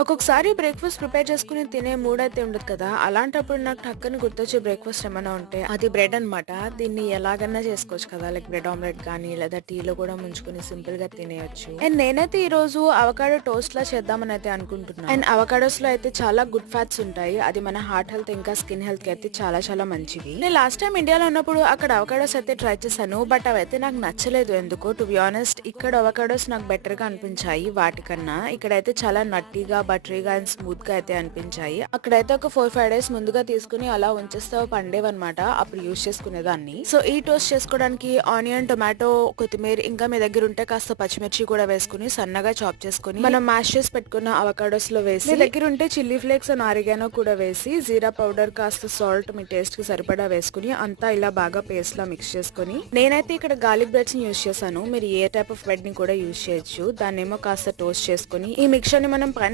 ఒక్కొక్కసారి breakfast prepare చేసుకొని తినే మూడయితే ఉండదు కదా! అలాంటప్పుడు నాకు టక్కని గుర్తొచ్చే బ్రేక్‌ఫాస్ట్ ఏమన్నా ఉంటే అది బ్రెడ్ అనమాట. దీన్ని ఎలాగన్నా చేసుకోవచ్చు కదా! లైక్ బ్రెడ్ ఆమ్లెట్ గానీ, లేదా టీలో కూడా ముంచుకొని సింపుల్‌గా తినేయొచ్చు. అండ్ నేనైతే ఈరోజు అవకాడో టోస్ట్‌లా చేద్దామనయితే అనుకుంటున్నా. అండ్ అవకాడోస్‌లో అయితే చాలా గుడ్ ఫ్యాట్స్ ఉంటాయి. అది మన హార్ట్ హెల్త్ ఇంకా స్కిన్ హెల్త్‌కి అయితే చాలా చాలా మంచివి. నేను లాస్ట్ టైమ్ ఇండియాలో ఉన్నప్పుడు అక్కడ అవకాడోస్ అయితే ట్రై చేశాను. బట్ అవైతే నాకు నచ్చలేదు ఎందుకో. టు బి ఆనెస్ట్ ఇక్కడ అవకాడోస్ నాకు బెటర్‌గా అనిపించాయి వాటికన్నా. ఇక్కడైతే చాలా నట్టీగా, బటరీగా అండ్ స్మూత్‌గా అయితే అనిపించాయి. అక్కడైతే ఒక 4, 5 డేస్ ముందుగా తీసుకొని అలా ఉంచేస్తే అవి పండేవన్నమాట. అప్పుడు యూజ్ చేసుకునేదాన్ని. సో ఈ టోస్ట్ చేసుకోవడానికి ఆనియన్, టొమాటో, కొత్తిమీర ఇంకా మీ దగ్గర ఉంటే కాస్త పచ్చిమిర్చి కూడా వేసుకుని సన్నగా చాప్ చేసుకుని మనం మ్యాష్ చేసి పెట్టుకున్న అవకాడోస్ లో వేసి, మీ దగ్గర ఉంటే చిల్లీ ఫ్లేక్స్ అండ్ ఆరిగానో కూడా వేసి, జీరా పౌడర్, కాస్త సాల్ట్ మీ టేస్ట్ కి సరిపడా వేసుకుని అంతా ఇలా బాగా పేస్ట్ లా మిక్స్ చేసుకుని, నేనైతే ఇక్కడ గార్లిక్ బ్రెడ్స్ ని యూజ్ చేశాను. మీరు ఏ టైప్ ఆఫ్ బ్రెడ్ ని కూడా యూజ్ చేయొచ్చు. దాన్నేమో కాస్త టోస్ట్ చేసుకుని ఈ మిక్చర్ ని మనం పైన